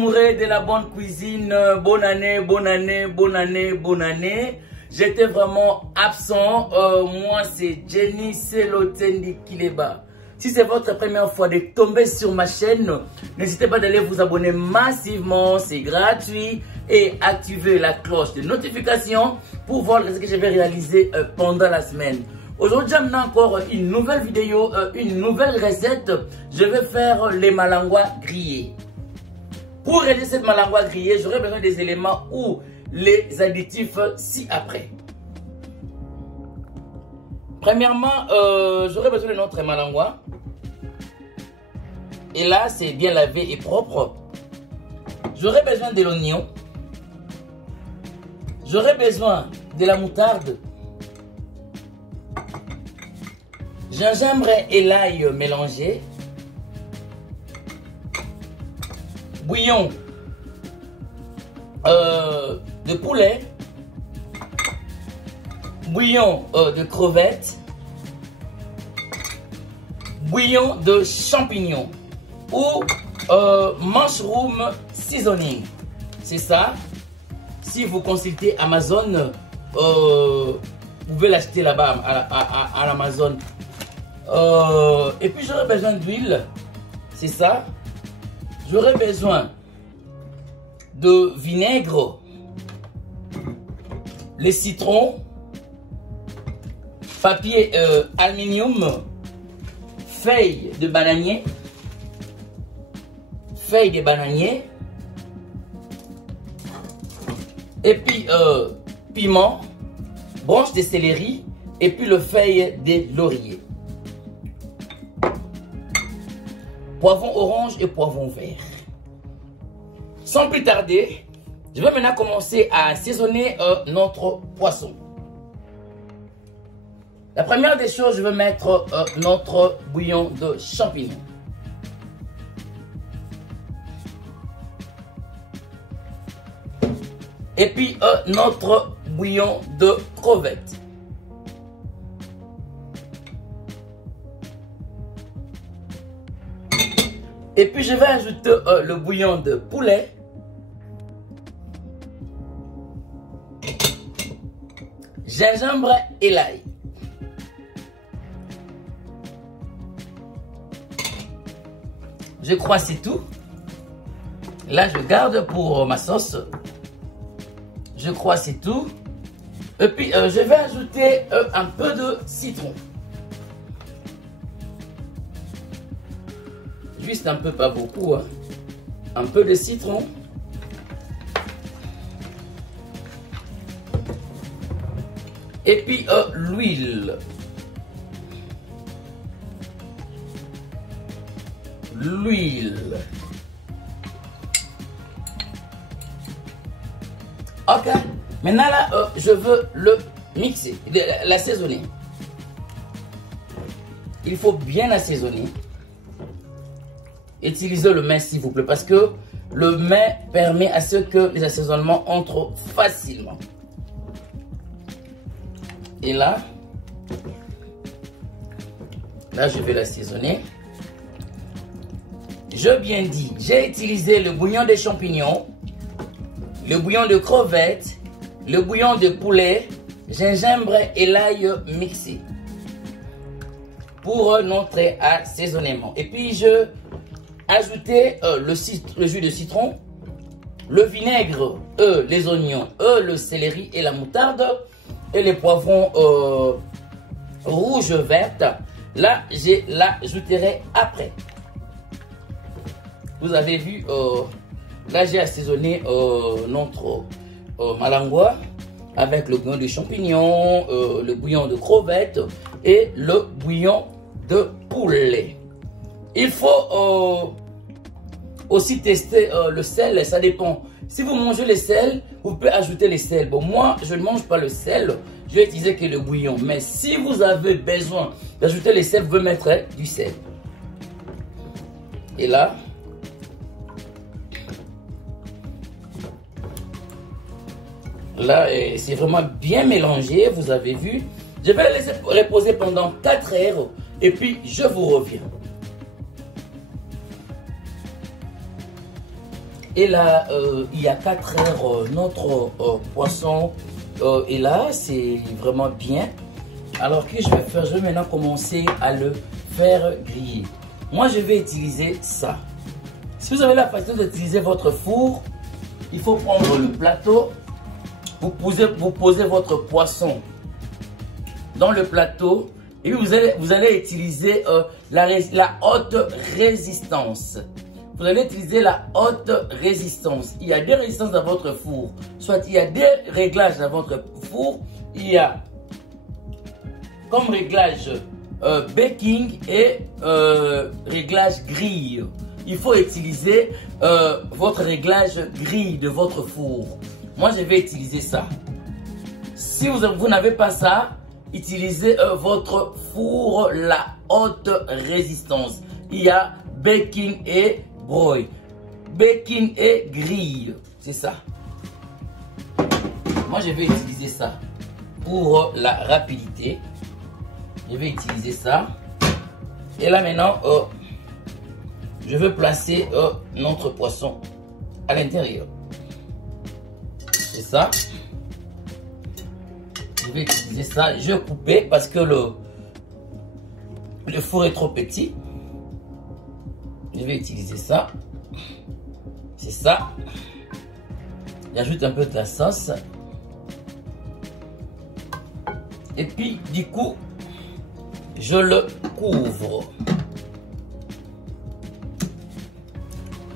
amoureux de la bonne cuisine, bonne année, bonne année, bonne année, bonne année. J'étais vraiment absent. Moi, c'est Jenny Selotendi Kileba. Si c'est votre première fois de tomber sur ma chaîne, n'hésitez pas d'aller vous abonner massivement, c'est gratuit. Et activer la cloche de notification pour voir ce que je vais réaliser pendant la semaine. Aujourd'hui, j'amène encore une nouvelle vidéo, une nouvelle recette. Je vais faire les malangwa grillés. Pour réaliser cette malangwa grillée, j'aurai besoin des éléments ou les additifs ci-après. Premièrement, j'aurai besoin de notre malangwa. Et là, c'est bien lavé et propre. J'aurai besoin de l'oignon. J'aurai besoin de la moutarde. Gingembre et l'ail mélangé. Bouillon de poulet. Bouillon de crevettes. Bouillon de champignons. Ou mushroom seasoning. C'est ça. Si vous consultez Amazon, vous pouvez l'acheter là-bas à l'Amazon. Et puis j'aurai besoin d'huile. C'est ça. J'aurai besoin de vinaigre. Les citrons. Papier aluminium. Feuilles de bananier. Feuilles de bananier. Et puis piment, branche de céleri et puis le feuille de laurier. Poivron orange et poivron vert. Sans plus tarder, je vais maintenant commencer à assaisonner notre poisson. La première des choses, je vais mettre notre bouillon de champignons. Et puis notre bouillon de crevettes. Et puis je vais ajouter le bouillon de poulet. Gingembre et l'ail. Je crois que c'est tout. Là, je garde pour ma sauce. Je crois que c'est tout. Et puis, je vais ajouter un peu de citron. Juste un peu, pas beaucoup. Hein. Un peu de citron. Et puis, l'huile. L'huile. Ok, maintenant là, je veux le mixer, l'assaisonner. Il faut bien assaisonner. Utilisez le main s'il vous plaît, parce que le main permet à ce que les assaisonnements entrent facilement. Et là, je vais l'assaisonner. Je bien dit, j'ai utilisé le bouillon de champignons, le bouillon de crevettes, le bouillon de poulet, gingembre et l'ail mixé pour notre assaisonnement. Et puis je ajoutais le jus de citron, le vinaigre, les oignons, le céleri et la moutarde et les poivrons rouges vertes. Là, je l'ajouterai après. Vous avez vu, là j'ai assaisonné notre malangwa avec le bouillon de champignons, le bouillon de crevettes et le bouillon de poulet. Il faut aussi tester le sel, ça dépend. Si vous mangez le sel, vous pouvez ajouter le sel. Bon, moi, je ne mange pas le sel, je vais utiliser que le bouillon. Mais si vous avez besoin d'ajouter le sel, vous pouvez mettre du sel. Et là, c'est vraiment bien mélangé, vous avez vu. Je vais le laisser reposer pendant 4 heures et puis je vous reviens. Et là, il y a 4 heures, notre poisson est là. C'est vraiment bien. Alors, que je vais faire? Je vais maintenant commencer à le faire griller. Moi, je vais utiliser ça. Si vous avez la façon d'utiliser votre four, il faut prendre le plateau. Vous posez votre poisson dans le plateau et vous allez utiliser la haute résistance. Vous allez utiliser la haute résistance. Il y a deux résistances dans votre four. Soit il y a deux réglages dans votre four. Il y a comme réglage baking et réglage grille. Il faut utiliser votre réglage grille de votre four. Moi, je vais utiliser ça. Si vous n'avez pas ça, utilisez votre four la haute résistance. Il y a baking et broil. Baking et grille. C'est ça. Moi, je vais utiliser ça pour la rapidité. Je vais utiliser ça. Et là, maintenant, je vais placer notre poisson à l'intérieur. C'est ça. Je vais utiliser ça. Je vais couper parce que le four est trop petit. Je vais utiliser ça. C'est ça. J'ajoute un peu de la sauce. Et puis, du coup, je le couvre.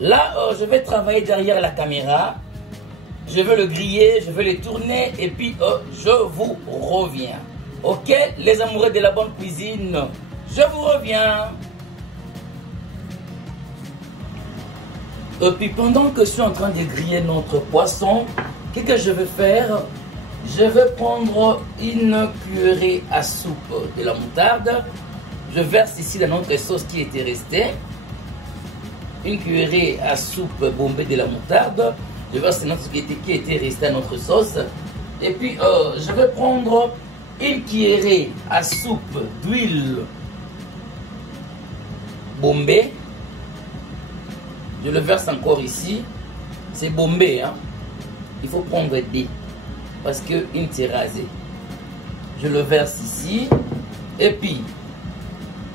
Là, je vais travailler derrière la caméra. Je vais le griller, je vais le tourner et puis je vous reviens. Ok, les amoureux de la bonne cuisine, je vous reviens. Et puis pendant que je suis en train de griller notre poisson, qu'est-ce que je vais faire? Je vais prendre une cuillerée à soupe de la moutarde. Je verse ici dans notre sauce qui était restée. Une cuillerée à soupe bombée de la moutarde. Je verse notre qui était resté à notre sauce. Et puis, je vais prendre une cuillerée à soupe d'huile bombée. Je le verse encore ici. C'est bombé, hein. Il faut prendre des parce qu'une s'est rasée. Je le verse ici. Et puis,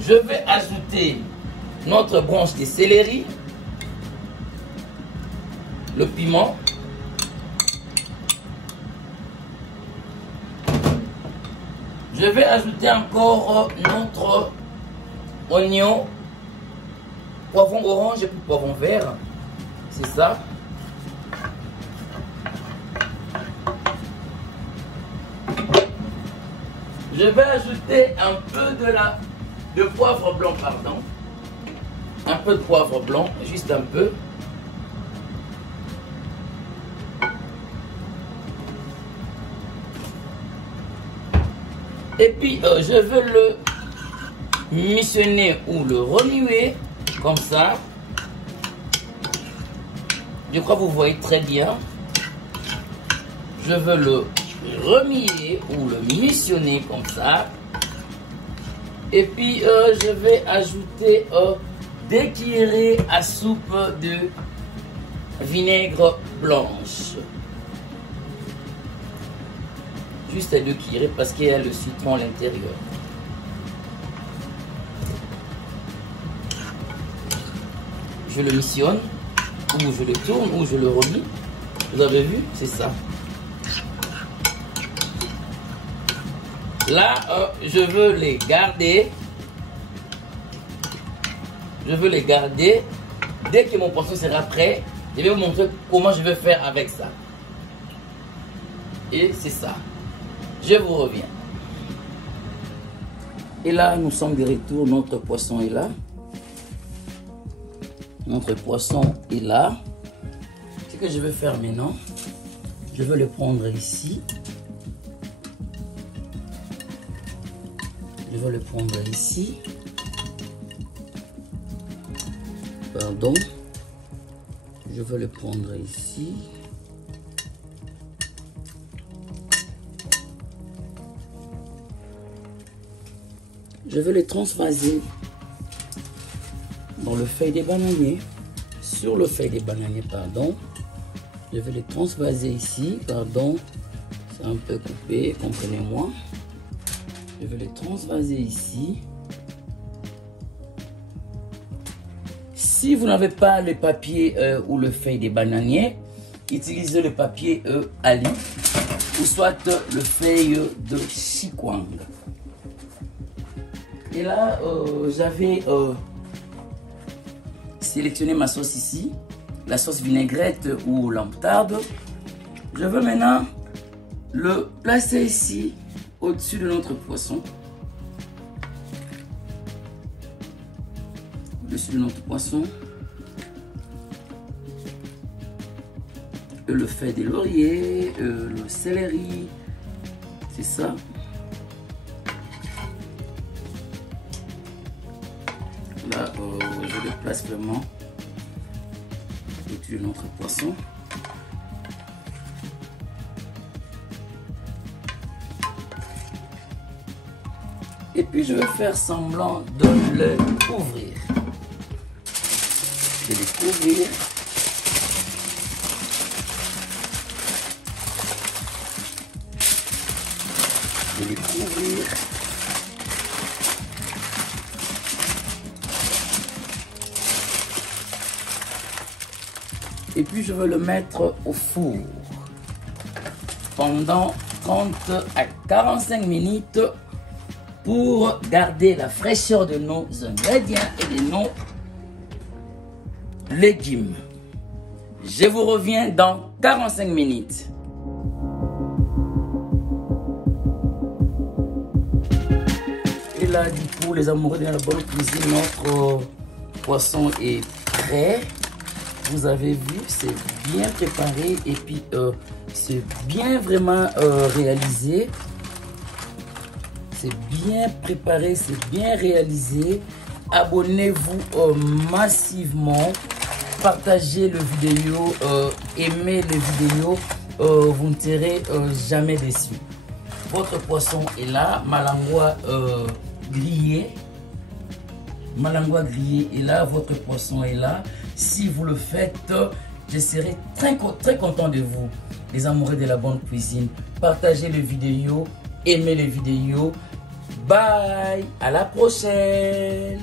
je vais ajouter notre branche de céleri. Le piment. Je vais ajouter encore notre oignon, poivron orange et puis poivron vert. C'est ça. Je vais ajouter un peu de poivre blanc, pardon. Un peu de poivre blanc, juste un peu. Et puis, je veux le missionner ou le remuer, comme ça. Je crois que vous voyez très bien. Je veux le remuer ou le missionner, comme ça. Et puis, je vais ajouter des cuillerées à soupe de vinaigre blanche. Juste à 2 cuillerées parce qu'il y a le citron à l'intérieur. Je le missionne, ou je le tourne, ou je le remue. Vous avez vu? C'est ça. Là, je veux les garder. Je veux les garder. Dès que mon poisson sera prêt, je vais vous montrer comment je vais faire avec ça. Et c'est ça. Je vous reviens. Et là, nous sommes de retour. Notre poisson est là. Notre poisson est là. Ce que je vais faire maintenant, je vais le prendre ici. Je vais le prendre ici. Pardon. Je vais le prendre ici. Je vais le transvaser dans le feuille des bananiers sur le feuille des bananiers, pardon. Je vais les transvaser ici, pardon. C'est un peu coupé, comprenez-moi. Je vais les transvaser ici. Si vous n'avez pas le papier ou le feuille des bananiers, utilisez le papier Ali ou soit le feuille de Chikwang. Et là, j'avais sélectionné ma sauce ici, la sauce vinaigrette ou la moutarde. Je veux maintenant le placer ici au-dessus de notre poisson. Au-dessus de notre poisson. Le feuille de laurier, le céleri, c'est ça. Là, je le place vraiment au-dessus de notre poisson. Et puis je vais faire semblant de le couvrir. Je vais le couvrir. Je vais le couvrir. Et puis je vais le mettre au four pendant 30 à 45 minutes pour garder la fraîcheur de nos ingrédients et de nos légumes. Je vous reviens dans 45 minutes. Et là, du coup, les amoureux de la bonne cuisine, notre poisson est prêt. Vous avez vu, c'est bien préparé et puis c'est bien vraiment réalisé. C'est bien préparé, c'est bien réalisé. Abonnez-vous massivement. Partagez le vidéo, aimez les vidéos. Vous ne serez jamais déçus. Votre poisson est là. Malangwa grillé. Malangwa grillé est là. Votre poisson est là. Si vous le faites, je serai très content de vous. Les amoureux de la bonne cuisine. Partagez les vidéos. Aimez les vidéos. Bye, à la prochaine.